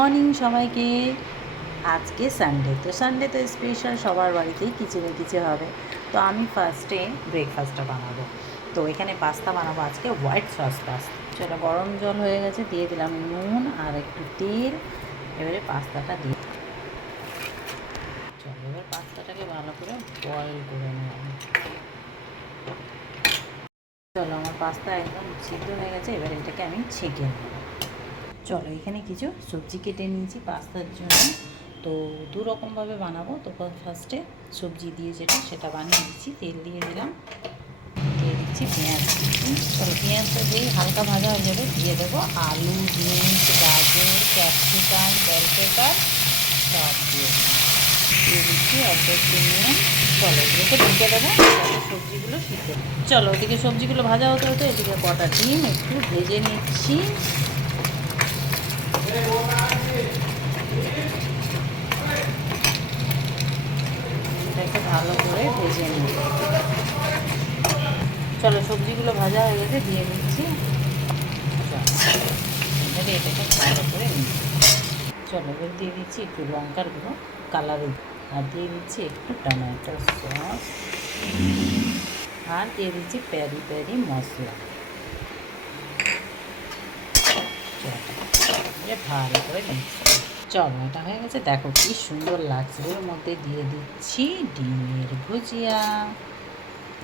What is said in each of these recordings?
Morning সবাইকে। আজকে Sunday, তো সানডে তো স্পেশাল, সবার বাড়িতেই কিছু না কিছু হবে। তো আমি ফার্স্টে ব্রেকফাস্টটা বানাবো। তো এখানে পাস্তা বানাবো আজকে, হোয়াইট সস পাস্তা। সেটা গরম জল হয়ে গেছে, দিয়ে দিলাম নুন আর একটু তেল। এবারে পাস্তাটা দিয়ে চলো, এবার পাস্তাটাকে ভালো করে বয়েল করে নেব। চলো, আমার পাস্তা একদম সিদ্ধ হয়ে গেছে, এবার এটাকে আমি ছেঁকে নেব। চলো, এখানে কিছু সবজি কেটে নিয়েছি পাস্তার জন্য। তো দু রকমভাবে বানাবো। তো ফার্স্টে সবজি দিয়ে সেটা বানিয়ে দিচ্ছি। তেল দিয়ে দিলাম, দিয়ে দিচ্ছি পেঁয়াজ দিচ্ছি। চলো, পেঁয়াজটা দিয়ে হালকা ভাজা হয়ে যাবে, দিয়ে দেবো আলু, বিনস, গাজর, ক্যাপসিকাম, বেল পেপার সব দিয়ে দিচ্ছি অর্ধেক নিয়ে। চলো, এগুলোকে ঢেকে দেবো, সবজিগুলো সিদ্ধ। চলো, ওদিকে সবজিগুলো ভাজা হতে হতে এদিকে কটা ডিম একটু ভেজে নিচ্ছি। এটাকে ভালো করে ভেজে নিই। চলো, সবজিগুলো ভাজা হয়ে গেছে, দিয়ে দিচ্ছি। এবারে এটাকে ভালো করে নিই। চলো, এবার দিয়ে দিচ্ছি একটু লঙ্কার গুঁড়ো কালারের, আর দিয়ে দিচ্ছি একটু টমেটো সস, আর দিয়ে দিচ্ছি প্যারি প্যারি মশলা। ভালো করে মিক্স। চলো, এটা হয়ে গেছে, দেখো কি সুন্দর লাগছে। এর মধ্যে দিয়ে দিচ্ছি ডিমের ভুজিয়া।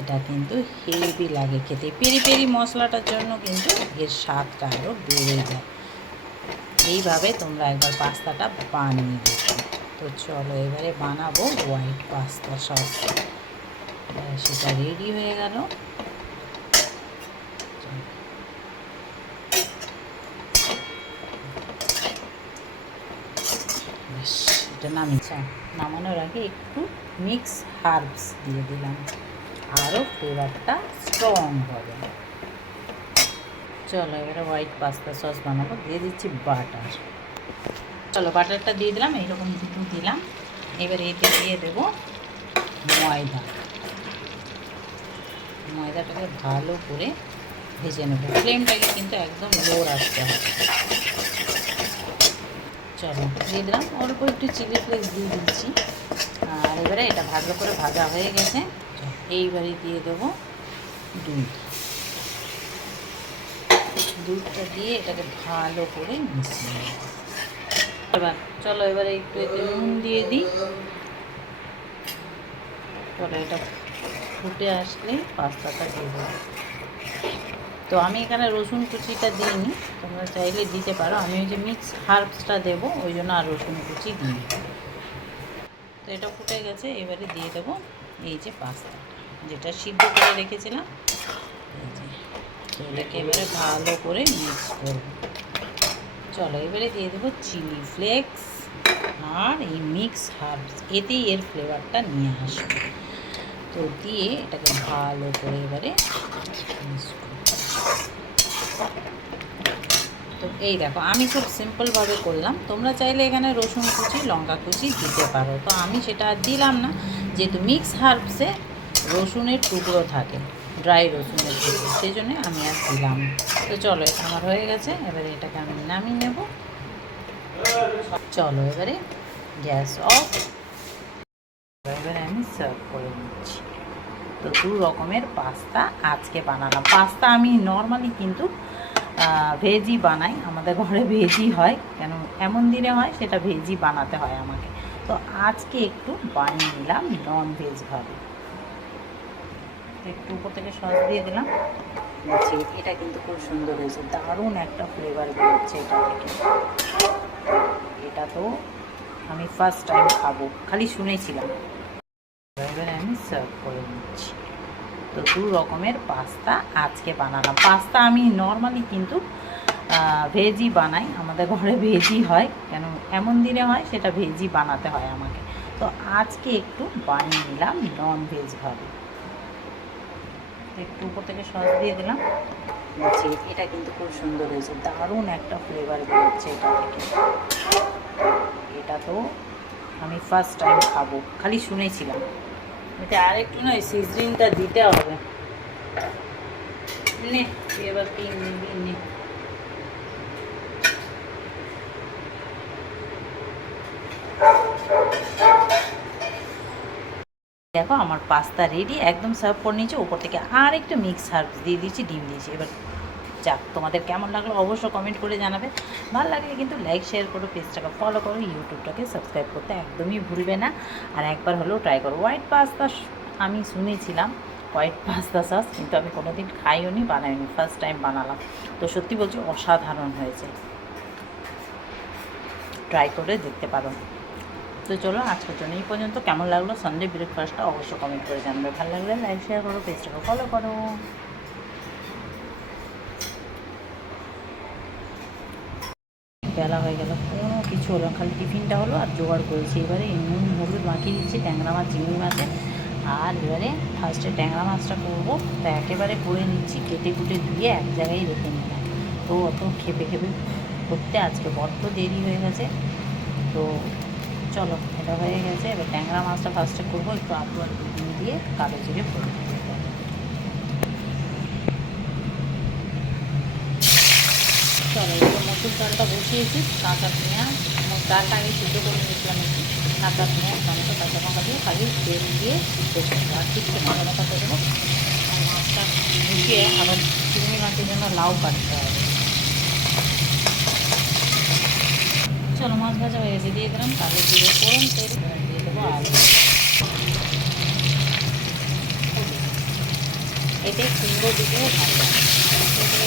এটা কিন্তু হেভি লাগে খেতে, পেরি পেরি মশলাটার জন্য কিন্তু এর স্বাদটা আরও বেড়ে যায়। এইভাবে তোমরা একবার পাস্তাটা বানিয়ে দেখো। তো চলো, এবারে বানাবো হোয়াইট পাস্তা সস। সেটা রেডি হয়ে গেল। এটা নামানোর আগে একটু মিক্স হার্বস দিয়ে দিলাম, আরও ফ্লেভারটা স্ট্রং হবে। চলো, এবারে হোয়াইট পাস্তা সস বানাবো। দিয়ে দিচ্ছি বাটার। চলো, বাটারটা দিয়ে দিলাম, এইরকম দুটো দিলাম। এবারে এতে দিয়ে দেবো ময়দা। ময়দাটাকে ভালো করে ভেজে নেব, ফ্লেমটাকে কিন্তু একদম লো রাখতে হবে। চলো, দিয়ে দিলাম অল্প একটু চিলি ফ্লেক্স দিয়ে দিচ্ছি। আর এবারে এটা ভালো করে ভাজা হয়ে গেছে। এইবারে দিয়ে দেবো দুধ। দুধটা দিয়ে এটাকে ভালো করে মিশিয়ে নেব। চলো, এবারে একটু এতে নুন দিয়ে দিই। চলো, এটা ফুটে আসলে পাস্তাটা দিয়ে দেবো। তো আমি এখানে রসুন কুচিটা দিইনি, তোমরা চাইলে দিতে পারো। আমি ওই যে মিক্স হার্বসটা দেবো, ওই জন্য আর রসুন কুচি দিই। তো এটা ফুটে গেছে, এবারে দিয়ে দেবো এই যে পাস্তাটা, যেটা সিদ্ধ করে রেখেছিলাম। এই যে, তো এটাকে এবারে ভালো করে মিক্স করবো। চলো, এবারে দিয়ে দেবো চিলি ফ্লেক্স আর এই মিক্স হার্বস, এতেই এর ফ্লেভারটা নিয়ে আসবে। তো দিয়ে এটাকে ভালো করে এবারে মিক্স করব। তো এই দেখো, আমি খুব সিম্পলভাবে করলাম। তোমরা চাইলে এখানে রসুন কুচি, লঙ্কা কুচি দিতে পারো। তো আমি সেটা আর দিলাম না, যেহেতু মিক্স হার্বসে রসুনের টুকরো থাকে, ড্রাই রসুনের টুকরো, সেই জন্যে আমি আর দিলাম। তো চলো, এটা আমার হয়ে গেছে, এবারে এটাকে আমি নামিয়ে নেব। চলো, এবারে গ্যাস অফ। এবারে আমি সার্ভ করে নিচ্ছি। তো দু রকমের পাস্তা আজকে বানালাম। পাস্তা আমি নর্মালি কিন্তু ভেজই বানাই, আমাদের ঘরে ভেজই হয়, কেন এমন দিনে হয় সেটা ভেজই বানাতে হয় আমাকে। তো আজকে একটু বানিয়ে নিলাম নন ভেজভাবে। একটু উপর থেকে সস দিয়ে দিলাম। দেখছি এটা কিন্তু খুব সুন্দর হয়েছে, দারুণ একটা ফ্লেভার বেরোচ্ছে এটা থেকে। এটা তো আমি ফার্স্ট টাইম খাবো, খালি শুনেছিলাম। এবারে আমি সার্ভ করে নিচ্ছি। তো দু রকমের পাস্তা আজকে বানালাম। পাস্তা আমি নর্মালি কিন্তু ভেজই বানাই, আমাদের ঘরে ভেজই হয়, কেন এমন দিনে হয় সেটা ভেজই বানাতে হয় আমাকে। তো আজকে একটু বানিয়ে নিলাম নন ভেজভাবে। একটু উপর থেকে সস দিয়ে দিলাম। দেখছি এটা কিন্তু খুব সুন্দর হয়েছে, দারুণ একটা ফ্লেভার বেরোচ্ছে এটা থেকে। এটা তো আমি ফার্স্ট টাইম খাবো, খালি শুনেছিলাম। এতে আর একটু নয় সিজনিংটা দিতে হবে। নে এবার 3 নিবি নে। দেখো আমার পাস্তা রেডি, একদম সার্ভ করে নিয়েছি। ওপর থেকে আর একটু মিক্স হার্বস দিয়ে দিয়েছি, ডিম দিয়েছি। এবার যাক, তোমাদের কেমন লাগলো অবশ্যই কমেন্ট করে জানাবে। ভালো লাগলে কিন্তু লাইক শেয়ার করো, পেজটাকে ফলো করো, ইউটিউবটাকে সাবস্ক্রাইব করতে একদমই ভুলবে না। আর একবার হলেও ট্রাই করো। হোয়াইট পাস্তা আমি শুনেছিলাম হোয়াইট পাস্তা সস, কিন্তু আমি কোনো দিন খাইও নি, বানাইনি, ফার্স্ট টাইম বানালাম। তো সত্যি বলছি অসাধারণ হয়েছে, ট্রাই করে দেখতে পারো। তো চলো আজকের জন্য এই পর্যন্ত। কেমন লাগলো সানডে ব্রেকফাস্টটা অবশ্যই কমেন্ট করে জানবে। ভালো লাগলে লাইক শেয়ার করো, পেজটাকে ফলো করো। বেলা হয়ে গেল, কোনো কিছু হলো, খালি টিফিনটা হলো আর জোগাড় করেছি। এবারে নুন হলুদ মাখিয়ে দিচ্ছি ট্যাংরা মাছ, চিংড়ি মাছে। আর এবারে ফার্স্টে ট্যাংরা মাছটা করবো, তো একেবারে করে নিচ্ছি, কেটে কুটে ধুয়ে এক জায়গায় রেখে নিলাম। তো অত খেপে খেপে করতে আজকে বড্ড দেরি হয়ে গেছে। তো চলো, এটা হয়ে গেছে। এবার ট্যাংরা মাছটা ফার্স্টে করবো, একটু আলু আর বেগুন দিয়ে কালো জিরে করে দেবো। চলো, এবার মসুর ডালটা বসিয়েছি, কাঁচা পেঁয়াজ, ডালটা আগে সিদ্ধ করে নিয়েছিলাম একটু, কাঁচা পেঁয়াজ, টমেটো, কাঁচা লঙ্কা দিয়ে খালি তেল দিয়ে সিদ্ধ করবো। আর ঠিক মাথা মাথাতে দেবো। আর মাছটা ঢুকিয়ে আবার চিংড়ি মাছের জন্য লাউ কাটতে হবে। চলো, মাছ ভাজা হয়ে গেছে, দিয়ে দিলাম কালো জিরে ফোড়ন, তেল দিয়ে দেবো আলু। এতে কুমড়ো দিতেও ভালো লাগে।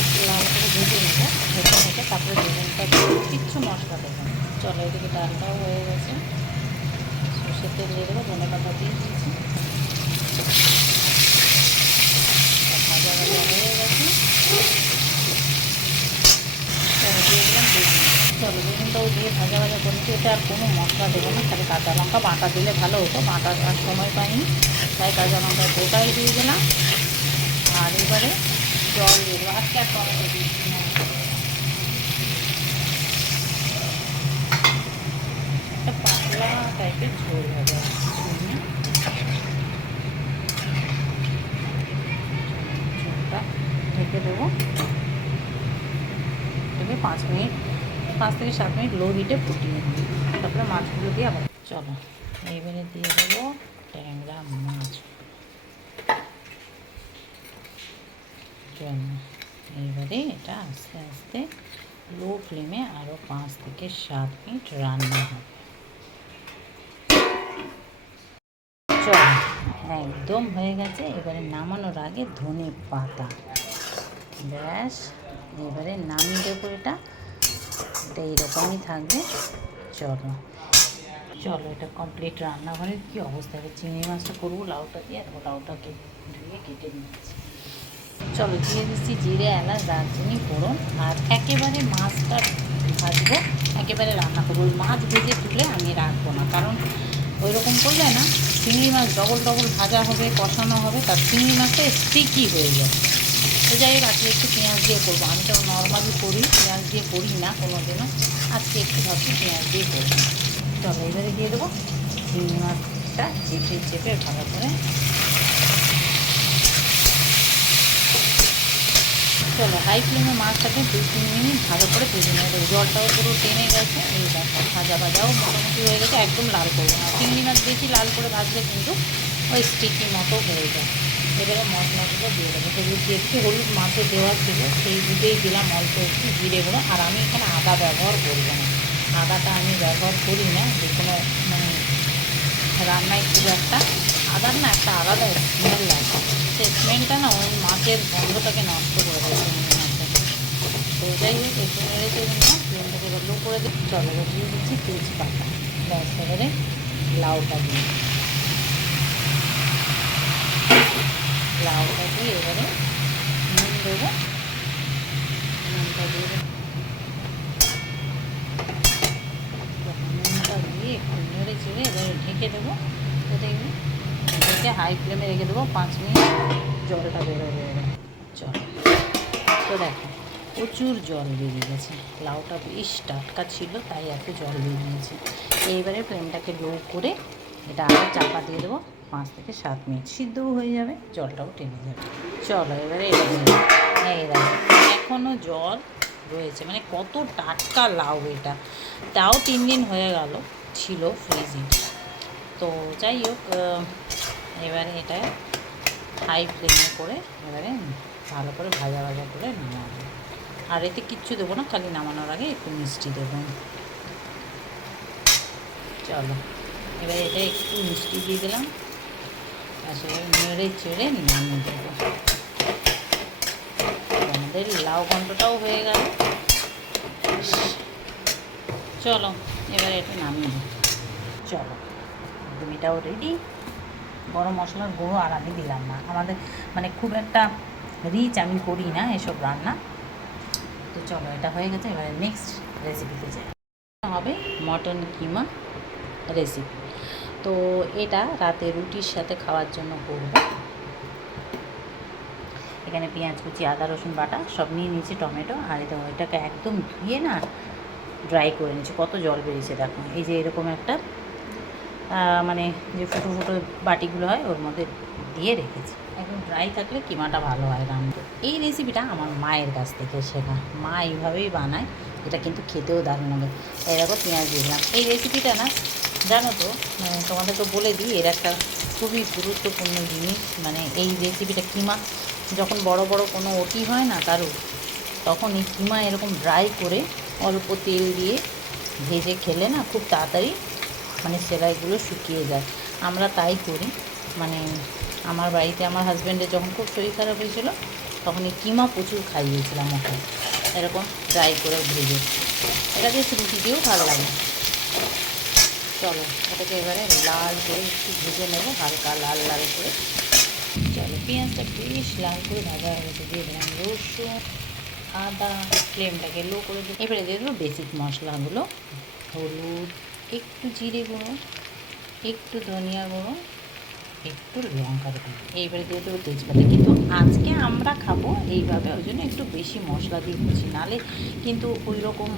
একটু লাল করে ভেজে নিতে ভেজে নিতে তারপরে বেগুনটা দিয়ে কিচ্ছু মশলা দেবো। চলো, এদিকে ডালটাও হয়ে গেছে, সর্ষের তেল দিয়ে দেবো, ধনে পাতা দিয়ে দিয়েছি, ভাজা ভাজা হয়ে গেছে। চলো, দিয়ে দিলাম বেগুন। চলো, বেগুনটাও দিয়ে ভাজা ভাজা করে নিচ্ছি। এটা আর কোনো মশলা দেবো না, খালি কাঁচা লঙ্কা বাটা দিলে ভালো হতো, বাটার আর সময় পাইনি, তাই কাঁচা লঙ্কা গোটাই দিয়ে দিলাম। আর এবারে জল দিয়ে দেবো, আজকে আর টমেটো দিচ্ছি না, একটা পাতলা টাইপের ঝোল হবে। ঝোলটা ঢেকে দেবো, ঢেকে 5 থেকে 7 মিনিট লো হিটে ফুটিয়ে দিই, তারপরে মাছগুলো দিয়ে আবার। চলো, এইবারে দিয়ে দেবো ট্যাংরা মাছ জন্য। এইবারে এটা আস্তে আস্তে লো ফ্লেমে আরও 5 থেকে 7 মিনিট রান্না হবে। চলো, একদম হয়ে গেছে। এবারে নামানোর আগে ধনে পাতা, ব্যাস। এবারে নামিয়ে দেবো এটা, এটা এইরকমই থাকবে। চলো চলো, এটা কমপ্লিট। রান্নাঘরের কী অবস্থা! এবার চিংড়ি মাছটা করবো লাউটা দিয়ে, আর লাউটাকে ধুয়ে কেটে নিচ্ছি। চলো, দিয়ে দিচ্ছি জিরে, এলাচ, দারচিনি, ফোড়ন। আর একেবারে মাছটা ভাজবো, একেবারে রান্না করবো। ওই মাছ ভেজে তুলে আমি রাখবো না, কারণ ওই রকম করলে না চিংড়ি মাছ ডবল ডবল ভাজা হবে, কষানো হবে, তার চিংড়ি মাছটা স্টিকি হয়ে যায়। তো যাই হোক, আজকে একটু পেঁয়াজ দিয়ে করবো। আমি তো নর্মালি করি, পেঁয়াজ দিয়ে করি না কোনো দিনও, আজকে একটু ভাবছি পেঁয়াজ দিয়ে করবো। চলো, এবারে দিয়ে দেবো চিংড়ি মাছটা, চেপে চেপে ভালো করে। চলো, হাই ফ্লেমে মাছটাকে 2-3 মিনিট ভালো করে ভেজে নেবো। জলটাও পুরো টেনে গেছে, এই দেখো ভাজা ভাজাও মোটামুটি হয়ে গেছে। একদম লাল করবো না, চিংড়ি মাছ বেশি লাল করে ভাজলে কিন্তু ওই স্টিকি মতো হয়ে যায়। এবারে মশলাগুলো দিয়ে দেবো, হলুদ দিয়ে দিচ্ছি, হলুদ মাছে দেওয়া ছিল সেই দুধেই দিলাম অল্প একটু জিরে গুঁড়ো। আর আমি এখানে আদা ব্যবহার করবো না, আদাটা আমি ব্যবহার করি না যে কোনো মানে রান্নায়। খুব একটা আদার না একটা আলাদা স্মেল লাগে, সেই স্মেলটা না ওই মাছের গন্ধটাকে নষ্ট করে দেয় চিংড়ি মাছের। তো যাই হোক, একটু নেড়ে চেড়ে নিলাম, ফ্লেমটাকে এবার লো করে দিই। চলো, এবার দিয়ে দিচ্ছি তেজপাতা, ব্যাস। এবারে লাউটা দিয়ে এবারে নুন দেবো, নুনটা দিয়ে একটু নেড়ে চেড়ে এবারে ঢেকে দেবো। তো দেখবি ঢেকে হাই ফ্লেমে রেখে দেবো 5 মিনিট, জলটা বেরোবে এবারে। চলো, তো দেখো প্রচুর জল বেরিয়ে গেছে, লাউটা বেশ টাটকা ছিল তাই এত জল বেরিয়েছে। এইবারে ফ্লেমটাকে লো করে এটা আবার চাপা দিয়ে দেবো, 5 থেকে 7 মিনিট সিদ্ধও হয়ে যাবে, জলটাও টেনে যাবে। চলো, এবারে এটা এই দেখো এখনও জল রয়েছে, মানে কত টাটকা লাউ এটা, তাও 3 দিন হয়ে গেল ছিল ফ্রিজে। তো যাই হোক, এবারে এটা হাই ফ্লেমে করে এবারে ভালো করে ভাজা ভাজা করে নামাবো। আর এতে কিচ্ছু দেবো না, খালি নামানোর আগে একটু মিষ্টি দেবো। চলো এবারে এটা একটু মিষ্টি দিয়ে দিলাম, আর সেটা নেড়ে চেড়ে নামিয়ে দেবো। আমাদের লাউ ঘন্টটাও হয়ে গেল। চলো এবারে এটা নামিয়ে দেবো। চলো একদম এটাও রেডি। গরম মশলার গুঁড়ো আর আমি দিলাম না, আমাদের মানে খুব একটা রিচ আমি করি না এসব রান্না। তো চলো এটা হয়ে গেছে, এবারে নেক্সট রেসিপিতে যাই। হবে মটন কিমা রেসিপি। তো এটা রাতে রুটির সাথে খাওয়ার জন্য করব। এখানে পেঁয়াজ কুচি, আদা রসুন বাটা সব নিয়ে নিয়েছি, টমেটো, আর এটা ওইটাকে একদম ধুয়ে না ড্রাই করে নিয়েছি। কত জল বেরিয়েছে দেখো। এই যে এরকম একটা মানে যে ফুটো ফুটো বাটিগুলো হয় ওর মধ্যে দিয়ে রেখেছি। একদম ড্রাই থাকলে কিমাটা ভালো হয় রান্না। এই রেসিপিটা আমার মায়ের কাছ থেকে শেখা, মা এইভাবেই বানায়। এটা কিন্তু খেতেও দারুণ লাগে। এই দেখো পেঁয়াজ দিয়ে দিলাম। এই রেসিপিটা না জানো তো, তোমাদেরকে বলে দিই, এর একটা খুবই গুরুত্বপূর্ণ জিনিস। মানে এই রেসিপিটা কিমা যখন বড় বড় কোনো ওটি হয় না কারো, তখন এই কিমা এরকম ড্রাই করে অল্প তেল দিয়ে ভেজে খেলে না খুব তাড়াতাড়ি মানে সেলাইগুলো শুকিয়ে যায়। আমরা তাই করি। মানে আমার বাড়িতে আমার হাজব্যান্ডের যখন খুব শরীর খারাপ হয়েছিল তখন এই কিমা প্রচুর খাইয়েছিলাম ওকে, এরকম ড্রাই করে ভেজে। এটা বেশ রুটি দিয়েও ভালো লাগে। চলো এটাকে এবারে লাল করে একটু ভেজে নেবো, হালকা লাল লাল করে। চলো পেঁয়াজটা বেশ লাল করে ভাজা হয়ে গেছে, দিয়ে দিলাম রসুন, আদা, ফ্লেমটাকে লো করে দিই। এবারে দিয়ে দেবো বেসিক মশলাগুলো, হলুদ, একটু জিরে গুঁড়ো, একটু ধনিয়া গুঁড়ো, একটু লঙ্কার গুঁড়ো। এইবারে দিয়ে দেবো তেজপাতা। কিন্তু আজকে আমরা খাবো এইভাবে, ওই জন্য একটু বেশি মশলা দিয়ে করছি, নাহলে কিন্তু ওই রকম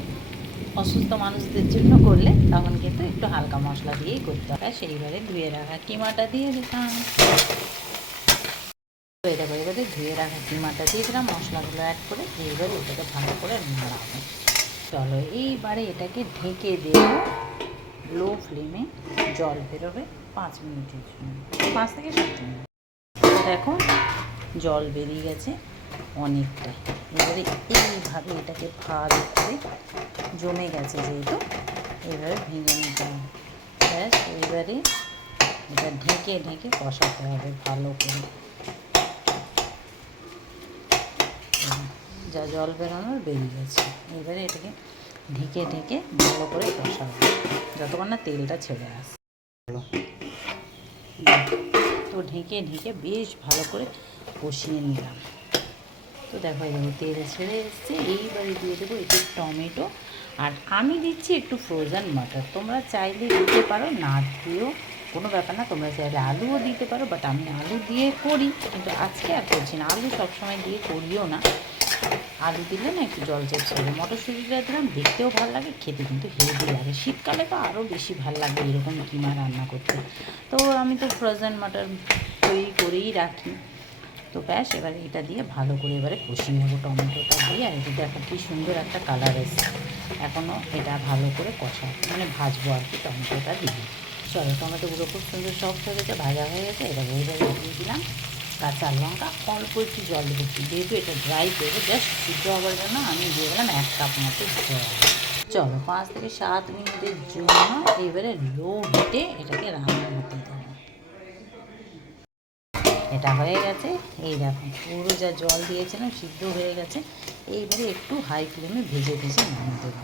অসুস্থ মানুষদের জন্য করলে তখন কিন্তু একটু হালকা মশলা দিয়েই করতে হয়। সেইবারে ধুয়ে রাখা কিমাটা দিয়ে দিতাম। তো এটা এবারে ধুয়ে রাখা কিমাটা দিয়ে দিলাম, মশলাগুলো অ্যাড করে এইবারে এটাকে ভালো করে নাড়াবো। চলো এইবারে এটাকে ঢেকে দেবো লো ফ্লেমে। জল বেরোবে 5 মিনিটের জন্য, 5 থেকে 7 মিনিট। দেখো জল বেরিয়ে গেছে অনেকটা। এবারে এইভাবে এটাকে ভালো করে, জমে গেছে যেহেতু, এবারে ভেঙে নিতে হবে। ব্যাস এবারে এটা ঢেকে ঢেকে কষাতে হবে ভালো করে। যা জল বেরোনোর বেরিয়ে গেছে, এবারে এটাকে ঢেকে ঢেকে ভালো করে কষাবো যতক্ষণ না তেলটা ছেড়ে আসে। তো ঢেকে ঢেকে বেশ ভালো করে কষিয়ে নিলাম। তো দেখো দেখো তেল ছেড়ে এসছে। এইবারে দিয়ে দেবো একটু টমেটো, আর আমি দিচ্ছি একটু ফ্রোজেন মাটর। তোমরা চাইলে দিতে পারো, না দিয়েও কোনো ব্যাপার না। তোমরা চাইলে আলুও দিতে পারো, বাট আমি আলু দিয়ে করি, কিন্তু আজকে আর করছি না। আলু সবসময় দিয়ে করিও না, আলু দিলে না একটু জল চেপে হবে। মটরশুঁটিটা দিলাম, দেখতেও ভালো লাগে, খেতে কিন্তু হেভি লাগে। শীতকালে তো আরও বেশি ভালো লাগে এরকম কিমা রান্না করতে। তো আমি তো ফ্রোজেন মাটর তৈরি করেই রাখি। তো ব্যাস এবারে এটা দিয়ে ভালো করে এবারে কষিয়ে নেবো টমেটোটা দিয়ে। আর এটা দেখো কী সুন্দর একটা কালার এসছে। এখনও এটা ভালো করে কষা মানে ভাজবো আর কি টমেটোটা দিয়ে। চলো টমেটোগুলো খুব সুন্দর সফট হয়ে গেছে, ভাজা হয়ে গেছে। এটা এবারে দিয়ে দিলাম কাঁচা লঙ্কা, অল্প একটু জল দিচ্ছি, যেহেতু এটা ড্রাই করবো জাস্ট সিদ্ধ হওয়ার জন্য আমি দিয়ে দিলাম 1 কাপ মতো জল। চলো 5 থেকে 7 মিনিটের জন্য এবারে লো হিটে এটাকে রান্না হতে দেবো। এটা হয়ে গেছে। এই দেখো পুরো যা জল দিয়েছিলাম সিদ্ধ হয়ে গেছে। এইবারে একটু হাই ফ্লেমে ভেজে ভেজে নামিয়ে দেবো।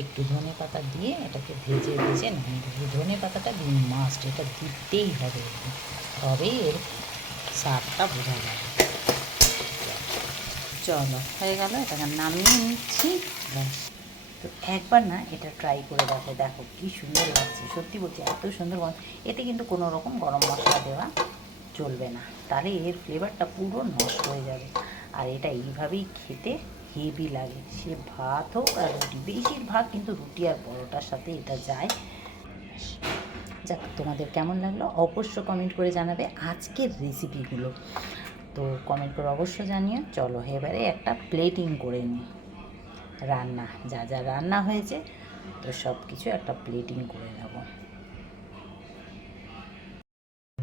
একটু ধনে পাতা দিয়ে এটাকে ভেজে ভেজে নামিয়ে দেবো। ধনে পাতাটা মাস্ট, এটা দিতেই হবে, তবেই এর স্বাদটা বোঝা যাবে। চলো হয়ে গেল, এটাকে নামিয়ে নিচ্ছি। ব্যাস, তো একবার না এটা ট্রাই করে দেখো, দেখো কী সুন্দর লাগছে। সত্যি বলছি এত সুন্দর। এতে কিন্তু কোনো রকম গরম মশলা দেওয়া চলবে না, তাহলে এর ফ্লেভারটা পুরো নষ্ট হয়ে যাবে। আর এটা এইভাবেই খেতে হেভি লাগে, সে ভাত হোক আর রুটি। বেশিরভাগ কিন্তু রুটি আর পরোটার সাথে এটা যায়। যাক, তোমাদের কেমন লাগলো অবশ্য কমেন্ট করে জানাবে আজকের রেসিপিগুলো। তো কমেন্ট করে অবশ্য জানিও। চলো এবারে একটা প্লেটিং করে নিই রান্না, যা যা রান্না হয়েছে তো সব কিছু একটা প্লেটিং করে নেব।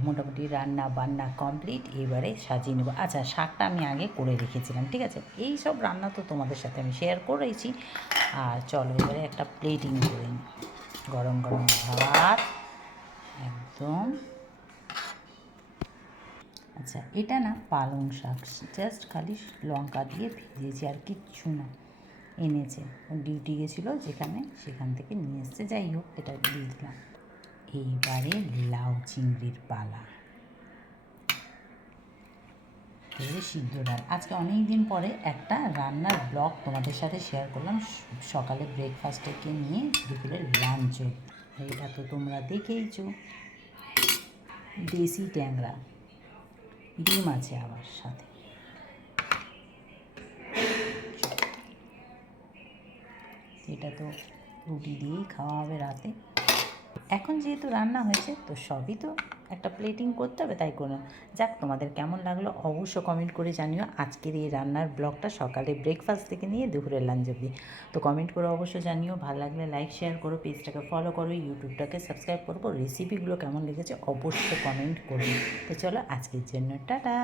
মোটামুটি রান্না বান্না কমপ্লিট, এবারে সাজিয়ে নেবো। আচ্ছা, শাকটা আমি আগে করে রেখেছিলাম, ঠিক আছে? এই সব রান্না তো তোমাদের সাথে আমি শেয়ার করেছি। আর চলো এবারে একটা প্লেটিং করে নিই। গরম গরম ভাত একদম। আচ্ছা, এটা না পালং শাক, জাস্ট খালি লঙ্কা দিয়ে ভেজেছি, আর কিচ্ছু না। এনেছে, ডিউটি গেছিলো যেখানে, সেখান থেকে নিয়ে এসছে। যাই হোক, এটা দিয়ে দিলাম। এইবারে লাউ চিংড়ির পালা, এবারে সিদ্ধ ডাল। আজকে অনেক দিন পরে একটা রান্নার ব্লগ তোমাদের সাথে শেয়ার করলাম। সকালে ব্রেকফাস্টকে নিয়ে দুপুরের লাঞ্চ। এটা তো তোমরা দেখেইছো। দেশি ট্যাংরা, ডিম আছে আবার সাথে। এটা তো রুটি দিয়েই খাওয়া হবে রাতে। এখন যেহেতু রান্না হয়েছে, তো সবই তো একটা প্লেটিং করতে হবে, তাই করে। যাক, তোমাদের কেমন লাগলো অবশ্য কমেন্ট করে জানিও। আজকের এই রান্নার ব্লগটা সকালে ব্রেকফাস্ট থেকে নিয়ে দুপুরের লাঞ্চ অবধি। তো কমেন্ট করে অবশ্য জানিও। ভালো লাগলে লাইক শেয়ার করো, পেজটাকে ফলো করো, ইউটিউবটাকে সাবস্ক্রাইব করবো। রেসিপিগুলো কেমন লেগেছে অবশ্যই কমেন্ট করবে। তো চলো আজকের জন্য টাটা।